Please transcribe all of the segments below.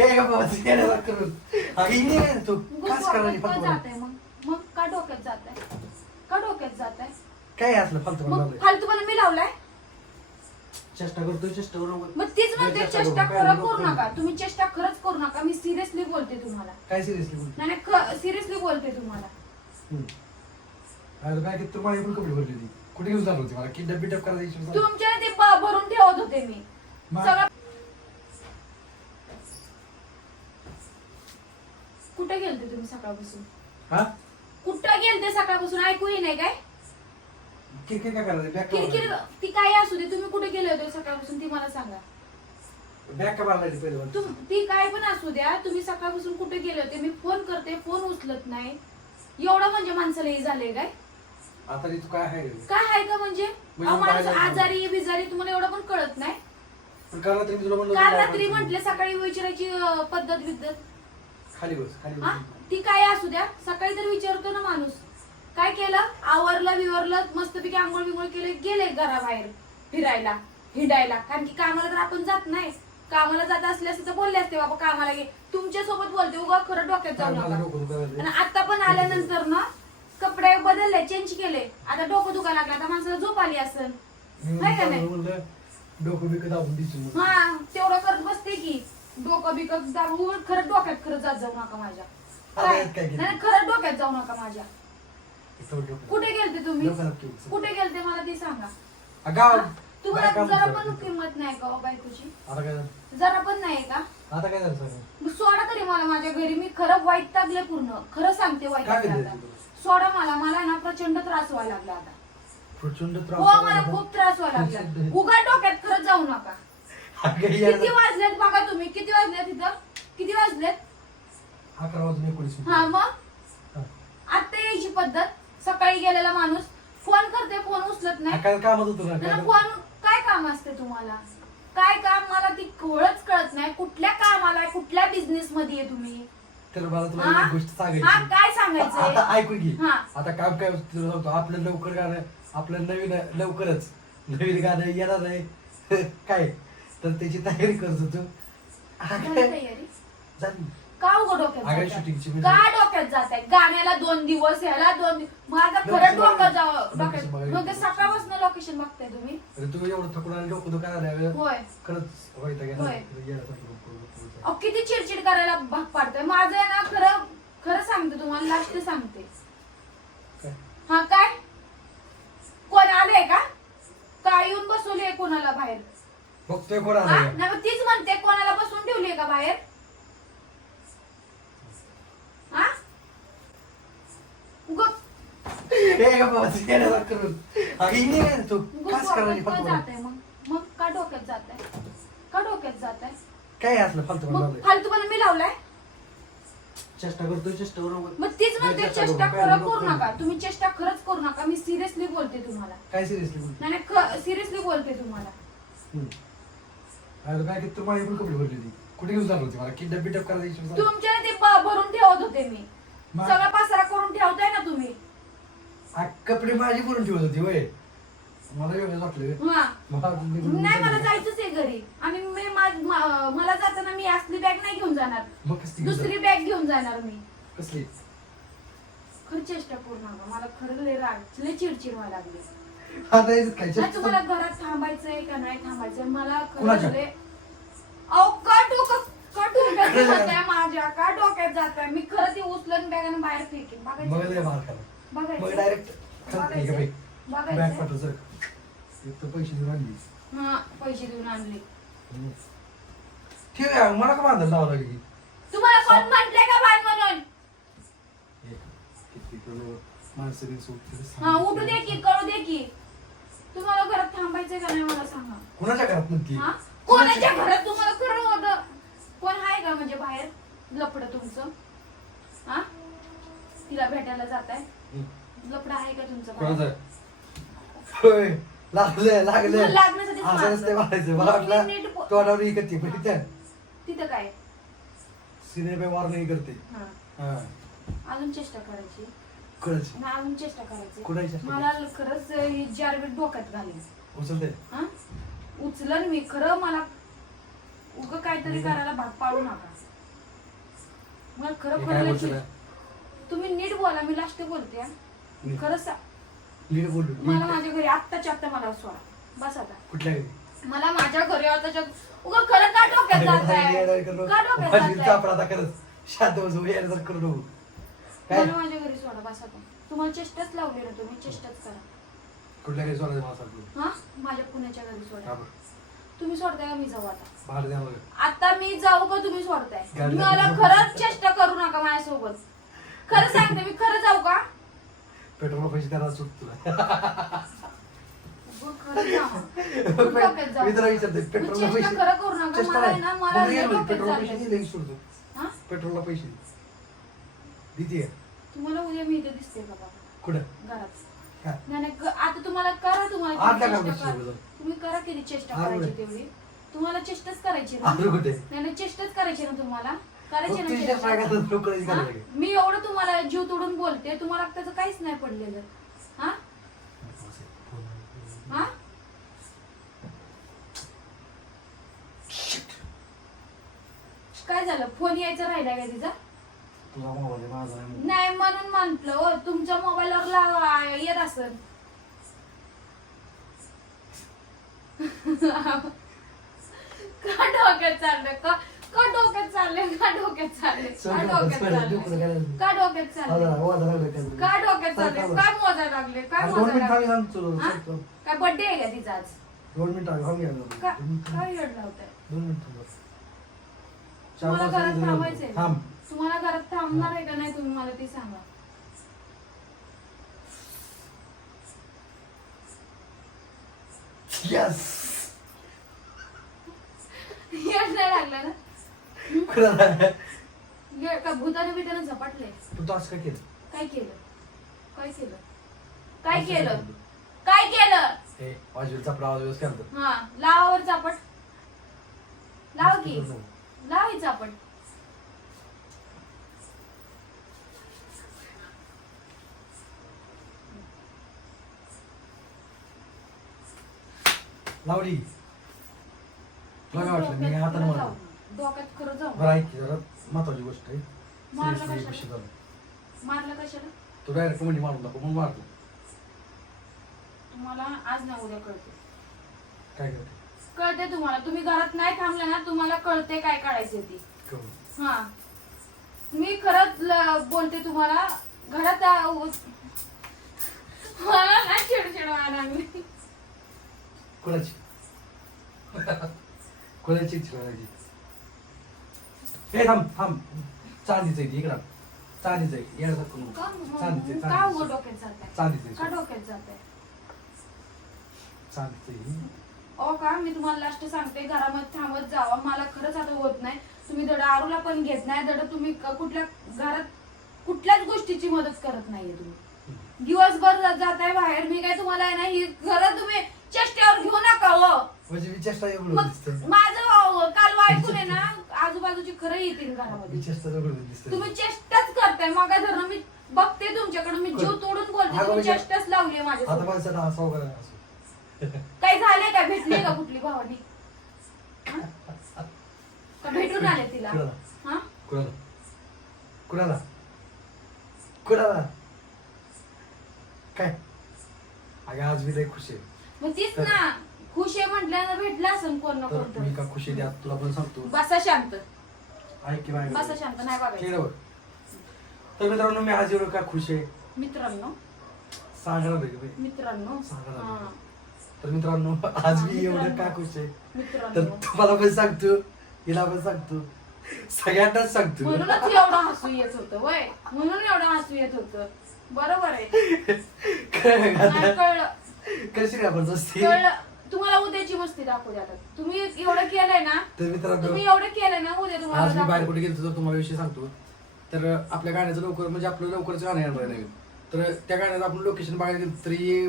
हे का बाबा करून काय तू डोक्यात का जात आहे मग. मग का डोक्यात जात आहे का डोक्यात जात आहे काय असलं फालतू मग मला फालतूपणा मी लावलाय? चेष्टा करतोय चेष्टा बरोबर. मग तीच म्हणते चेष्टा चेष्टा करू, खरं करू करू. नका. तुम्ही चेष्टा खरंच करू नका. मी सिरियसली बोलते तुम्हाला. काय सिरियसली नाही नाही सिरियसली बोलते तुम्हाला. काय की पण कपडे भरलेली कुठे घेऊन चालू होती मला? किडनॅप बिडॅप करायची तुमच्या ते ब- भरून ठेवत होते मी. मा- सगळं कुठे गेलते तुम्ही सकाळपासून? हा? कुठं गेलते सकाळपासून? ऐकूही नाही काय? किरकिर काय करायचं? बॅग किरकिर ती काय असू दे. तुम्ही कुठे गेले होते सकाळपासून? ती मला सांगा. बॅग का मारला पहिले मला? तुम ती काय पण असू द्या. तुम्ही सकाळपासून कुठे गेले होते? मी फोन करते. फोन उचलत नाही. एवढं म्हणजे माणसाला हे झाले काय? आता रे तू काय आहे? रे? काय आहे का म्हणजे? अहो, माणूस? आजारी बिजारी तुम्हाला एवढं पण कळत नाही. पण काल रात्री मी तुला म्हणलं काल होतं रात्री लावायचं. म्हटले सकाळी विचारायची अं, पद्धत बिद्धत खाली बस खाली हा? बस ती काय असू द्या? सकाळी तर विचारतो ना माणूस. काय केलं? आवरलं विवरलं मस्तपैकी आंघोळ बिंघोळ केले गेले घराबाहेर फिरायला हिंडायला. कारण की कामाला तर आपण जात नाही. कामाला जात असले असते तर बोलले असते बाबा कामाला गे तुमच्यासोबत बोलते उगा खरं डोक्यात जाऊ नका. आणि आता पण आल्यानंतर ना कपडे बदलले चेंज केले. आता डोकं दुखायला लागलं. आता माणसाला झोप आली असेल. मी हाय का नाही? म्हणलं डोकं बिकं दाबून दिसून मग. हा तेवढं करत बसते की. डोकं बिकत जाऊ खरं डोक्यात खरं जात जाऊ नका माझ्या काय यात काय केलं? नाही खरं डोक्यात जाऊ नका माझ्या डोकं. कुठे गेलते तुम्ही डोकं नक्की उचल. कुठे गेलते मला ते सांगा हा? तुम्हाला जरा? पण किंमत नाही का हो बायकोची आता काय झालं जरा पण नाही का आता काय झालं मग सोडा तरी मला माझ्या घरी मी खरं वाईट टाकले पूर्ण खरं सांगते वाईट काय टाकलं केलं आता. तुला? सोडा मला मला ना प्रचंड त्रास व्हायला लागला आता प्रचंड त्रास हो मला. खूप त्रास व्हायला लागला. उघड डोक्यात खरंच जाऊ नका किती वाजलेत बघा तुम्ही? किती वाजलेत इथं? किती वाजलेत? अकरा वाजून एकोणीस मिनिटं. हा मग? हा. आता यायची पद्धत. सकाळी गेलेला माणूस. फोन करते फोन उचलत हा, नाही काय कामच होतं ना त्यांना काय? फोन काय काम असते तुम्हाला? काय काम? मला ती कळच कळत नाही. कुठल्या कामाला आहे, कुठल्या बिझनेस मध्ये आहे तुम्ही? तर मला तुला हा? एक गोष्ट हा सांगायची काय आता ऐकू घे. हा. आता काम काय होतं तुला सांगतो. आपलं लवकर गाणं आपलं नवीन लवकरच. नवीन गाणं येणार आहे. काय? तर त्याची तयारी करतो तू हा, झाली काय? तयारी झाली. का उघड डोक्यात जाताय? shootingची म्हणजे- का डोक्यात जात आहे गाण्याला दोन दिवस याला दोन दि- माझं खरं डोकं बघायला- जावं location डोक्यात बघायला मग ते. सकाळपासून लोकेशन बघताय तुम्ही अरे तू एवढं थकून डोकं दुकान होय खरंच. होय. अहो किती चिडचिड करायला भाग पाडतंय माझं आहे ना खरं खरं सांगते तुम्हाला लास्ट सांगते काय? हा काय कोण आले का काय येऊन बसवली कोणाला बाहेर बघतोय कोण हा? आलं नाही मग तीच म्हणते कोणाला बसवून ठेवली का बाहेर? हा? हे का बाबा, करून. हा, तू. डोक्यात फालतू? आहे मग? मग का डोक्यात जात आहे का डोक्यात जात आहे काय असलं फालतू मला मग? फालतूपणा मी लावलाय? चेष्टा करतोय चेष्टा बरोबर. मग तीच म्हणते चेष्टा खरं नको करू. नका. तुम्ही चेष्टा खरंच करू नका. मी सिरियसली बोलते तुम्हाला. काय सिरियसली नाही सिरियसली बोलते तुम्हाला. अरे की तुम्हाला पण कपडे भरलेली कुठे घेऊन चालू होती मला? किडनॅप बिडॅप करायची तुमच्या ते ब- भरून ठेवत होते मी. मा- सगळा पसारा करून ठेवताय ना तुम्ही. आ, कपडे माझी भरून ठेवत होती वय मला वेगळं वाटलं. हा मला नाही मला जायचं. जायचंच आहे घरी. आणि मी मा- मा- मला जाताना मी असली बॅग नाही घेऊन जाणार. मग कसली घेऊन दुसरी बॅग घेऊन जाणार मी. कसली? खरं चेष्टा पूर्ण. मला खरं लय राग लय चिडचिड व्हायला लागली. आता काय? तुम्हाला घरात थांबायचंय का नाही थांबायचंय? मला कुणाच्या? लय अहो का डोकं का डोक्यात जात आहे माझ्या? का डोक्यात जात आहे मी खरं ती उचलून बॅगाने बाहेर फेकेन. मग लय बघायचं मार खाला मग बघायचं डायरेक्ट नाही का बाई. बॅग बघायचं पाठव सर एक तर पैसे देऊन आणली. हा पैसे देऊन आणले. ठेव यार, मला का बांधायला लावा लागली? तुम्हाला कोण म्हंटले का बांध म्हणून? करू, माणसं हा. उठू दे की कळू दे की. तुम्हाला घरात थांबायचंय का नाही मला सांगा? कुणाच्या घरात हा? कोणाच्या घरात? तुम्हाला खरं होतं. कोण आहे का म्हणजे बाहेर? लपड तुमचं? हा? तिला भेटायला जात आहे. लपड आहे का तुमचं कोणाचं? होय. लागले लागले. मग लागण्यासाठीच असं मारलं. नसते मारायचं. मला मग वाटलं मी नीट बो- तोंडावर ही करते पण त्या तिथं काय? सिनेमे वार नाही करते हा. हा. अजून चेष्टा करायची. करायची चेष्टा मला खरंच ही जारबीट डोक्यात उचलते हा? उचलन मी. खरं मला उग काहीतरी करायला भाग पाडू नका. मला खरं हे खरं काय बोलतो? तुम्ही नीट बोला मी लास्ट बोलते हा. नीट. खरं सा नीट बोलू. मला नीट. माझ्या घरी आत्ताच्या आत्ता मला सोडा. बस आता. कुठल्या घरी? मला माझ्या घरी आताच्या उगा खरं का डोक्यात जात आहे का डोक्यात माझी जात चापडा आता खरंच. शांत बसू यायला तर करू नको. काय? मला माझ्या घरी सोडा बस आता तुम्हाला चेष्टाच लावली ना तुम्ही चेष्टाच करा. कुठल्या घरी सोडायचं मला सांगतो हा? माझ्या पुण्याच्या घरी का सोडा बरं. तुम्ही सोडताय का मी जाऊ आता? भाडं द्या मग. आता मी जाऊ का तुम्ही सोडताय? मला खरंच चेष्टा करू नका माझ्यासोबत. खरं सांगते मी खरं जाऊ का? पेट्रोल पैसे द्यायला सुट तुला. मी विचारते पेट्रोलला पैसे चेष्टा नाही. पेट्रोल पैसे सोडतो? पेट्रोलला पैसे. दिदी तुम्हाला उद्या मी इथे दिसते बाबा. कुठं? घरात. नाही आता तुम्हाला करा तुम्हाला काय चेष्टा? तुम्ही करा चेष्टा करायची आहे. तेवढी. तुम्हाला चेष्टाच करायची ना. कुठे? नाही नाही चेष्टाच करायची ना तुम्हाला. करायची ना चेष्टा. हा? करायला मी एवढं तुम्हाला जीव तोडून बोलते तुम्हाला त्याचं काहीच नाही पडलेलं. हा? हा? काय झालं? फोन यायचा राहिला का तिचा? तुझा मोबाईल आहे, माझा नाही नाही म्हणून म्हंटल हो तुमच्या मोबाईलवर लावा येत असेल. का डोक्यात चाललंय? का का डोक्यात चाललंय? का डोक्यात चाललंय? का डोक्यात चाललंय? का डोक्यात चाललंय? का डोक्यात चाललंय? काय मोजायला लागले? काय दोन मिनिट लागले? आम्ही सांगतो हा? सांगतो. काय बर्थडे आहे का तिचा आज? दोन मिनिट थांब का घ्या काय येड लावताय दोन मिनिट चार तुम्हाला पाच घरात मिनिटं थांबायचंय. का? थांब. थांबणार आहे का नाही तुम्ही मला ते सांगा. यस येड नाही लागलं ना? येड का भूताने बिताने झपाटले तू का केलं? काय केलं? काय केलं? काय केलं? काय केलं? हे व्यवस्थित करतो. हा लावावर चापट. लाव की. लाव ही लावली वाटलं? मी हाताने. डोक्यात खरं जाऊ. बरं ऐक की जरा. महत्वाची गोष्ट आहे. मारलं Seriously, कशाला? विषय झाला. मारलं कशाला? तू डायरेक्ट म्हणजे मारून टाकू म्हणून मारतो. तुम्हाला आज ना उद्या कळते काय करते? कळते तुम्हाला. तुम्ही घरात नाही थांबले ना तुम्हाला कळते काय काढायचे ती. करू हा. मी खरंच ल- बोलते तुम्हाला घरात आ- उ- मला ना चिडचिड व्हायला लागली. कोणाची? कोणाची इच्छा करायची हे थांब थांब. चांदीचं आहे इकडं चांदीचं आहे येण्यासारखं नको. का चांदीचं का आहे, उघड चांदीचं आहे. डोक्यात जात चांदीचं आहे, का डोक्यात जात चांदीचं आहे. ओ का? मी तुम्हाला लास्ट सांगते घरामध्ये थांबत जावा. मला खरंच आता होत नाही. तुम्ही धड आरूला पण घेत नाही. धड तुम्ही क- कुठल्या घरात कुठल्याच गोष्टीची मदत करत नाहीये तुम्ही. दिवसभर जा- जाताय बाहेर. मी काय तुम्हाला आहे ना ही घरात तुम्ही चेष्टेवर घेऊ नका हो. म्हणजे चेष्टा एवढं मग माझं काल ऐकून आहे ना आजूबाजूची खरं येतील घरामध्ये. एवढं तुम्ही चेष्टाच करताय. मग धरणं मी बघते तुमच्याकडे. मी जीव तोडून बोलते. तुम्ही म्हणजे- चेष्टाच लावली आता माझ्या माणसाला हसावं करा असं काही झाले का? भेटले का कुठली भावानी? हा? का भेटून आले तिला? कुणाला? हा? कुणाला? कुणाला? कुणाला? काय? अगं आज मी लय खुश आहे. मग तीच ना. म्हटल्यानं भेटलं असं कोण ना कोण मी का खुश त्यात तुला पण सांगतो. बसा शांत. ऐक की माझ्या बसा शांत नाही बघायचं. बघ. तर मित्रांनो मी आज एवढं का? खुश आहे. मित्रांनो. का मी? मित्रांनो. सांगा ना. हा, तर मित्रांनो आज मी एवढं का खुश आहे? तर मित्रांनो तुम्हाला पण सांगतो हिला पण सांगतो. सगळ्यांनाच सांगतो. म्हणूनच एवढं हसू येत होतं वय. म्हणून एवढं हसू येत होतं. बरोबर आहे. काय नाही कळलं. कशी जबरदस्ती कळलं. तुम्हाला उद्याची मस्ती दाखवू द्या. तुम्ही एवढं केलंय ना तर मित्रांनो तुम्ही एवढं केलंय ना उद्या आज तुम्हाला मी बाहेर दाखवू. कुठे गेलो तर तुम्हाला विषय सांगतो. तर आपल्या गाण्याचं लवकर म्हणजे आपलं लवकरच गाणं येणार आहे नवीन तर त्या गाण्याचं आपण लोकेशन बघायला गेलो तरी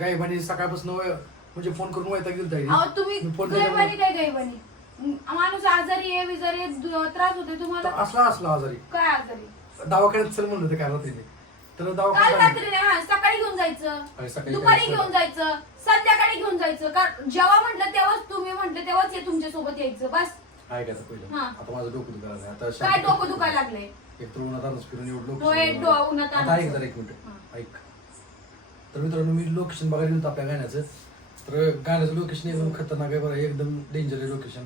गायबाने सकाळपासून वय- म्हणजे फोन करून वैताग गेलता अहो तुम्ही मी फोन गैवानी काय गैवानी म- माणूस आजारी आहे विजारी आहे, दु- त्रास होते तुम्हाला? असला असला आजारी. काय आजारी? दवाखान्यात चल म्हणलं होतं काल रात्रीने तर काल दवाखान्यात रात्री नाही हा, सकाळी घेऊन जायचं. अरे सकाळी दुपारी काय घेऊन जायचं. संध्याकाळी घेऊन जायचं. कारण जेव्हा म्हटलं तेव्हाच तुम्ही म्हटलं तेव्हाच हे तुमच्यासोबत यायचं. बस. का आता पहिलं? हा. आता माझं डोकं दुखायला लागलंय. आता काय शांत- डोकं दुखायला लागलंय? एक तर उन्हात आणच फिरून एवढं होय, लोकेशन डो- उन्हात आता. ऐक जरा एक मिनिट. ऐक. तर मित्रांनो मी लोकेशन बघायला गेलो आपल्या गाण्याचं. तर गाण्याचं लोकेशन एकदम खतरनाक आहे बरं. एकदम डेंजर आहे लोकेशन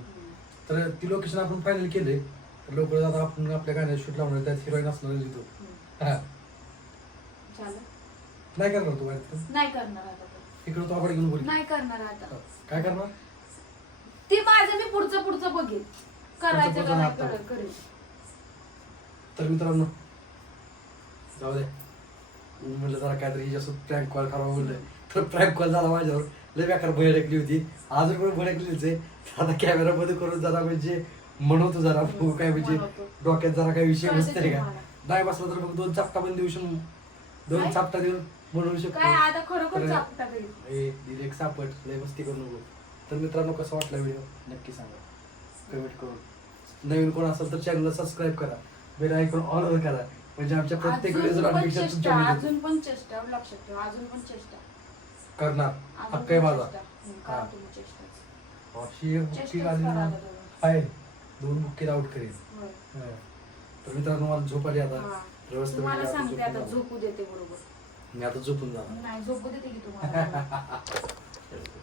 तर ती लोकेशन आपण फायनल केले तर लवकरच आता आपण आपल्या गाण्यात शूट लावणार त्यात हिरोईन असणार आहे तिथं. हा. नाही करणार तू गाण्यात नाही करणार आता. इकडं तो आपण घेऊन बोल नाही करणार आता. काय करणार? ती माझं मी पुढचं पुढचं बघेन. करायचं पुढचं का नाही. करेल करेल. तर मित्रांनो जाऊ दे. मी म्हणलं जरा काहीतरी जास्त प्रँक कॉल करावं म्हणलं. तर प्रँक कॉल झाला माझ्यावर. लय बेकार भडकली होती. अजून पण भडकलीच आहे आता कॅमेरा मध्ये करून जरा म्हणजे म्हणवतो जरा. काय म्हणजे म्हणवतो. डोक्यात जरा काही विषय कळतं बसतंय का? तुम्हाला. नाही बसला तर मग दोन चापटा पण देऊ शकतो. दोन? चापटा देऊन म्हणू काय शकतो आता खरोखर तर- चापटा ए दिले एक सापट लय मस्ती करू नको तर मित्रांनो कसा वाटला व्हिडिओ नक्की सांगा कमेंट करून नवीन कोण असेल तर चॅनलला सबस्क्राईब करा बेल आयकॉन ऑल वर करा म्हणजे आमच्या प्रत्येक अजून व्हिडिओचं पण नोटिफिकेशन चेष्टा तुमच्या मिळेल. अजून पण चेष्टा लक्षात ठेवा अजून पण चेष्टा करणार अजून हक्क आहे पण माझा चेष्टा. हं, करा हा. तुम्ही चेष्टाच. अशी एक बुक्की चेष्टाच आली ना. आहे दोन बुक्कीला आउट करेल होय. हा. तर मित्रांनो मला झोप आली आता हा. व्यवस्थित तुम्हाला सांगते आता. झोपू देते बरोबर. मी आता झोपून जाणार. नाही झोपू देते की तुम्हाला.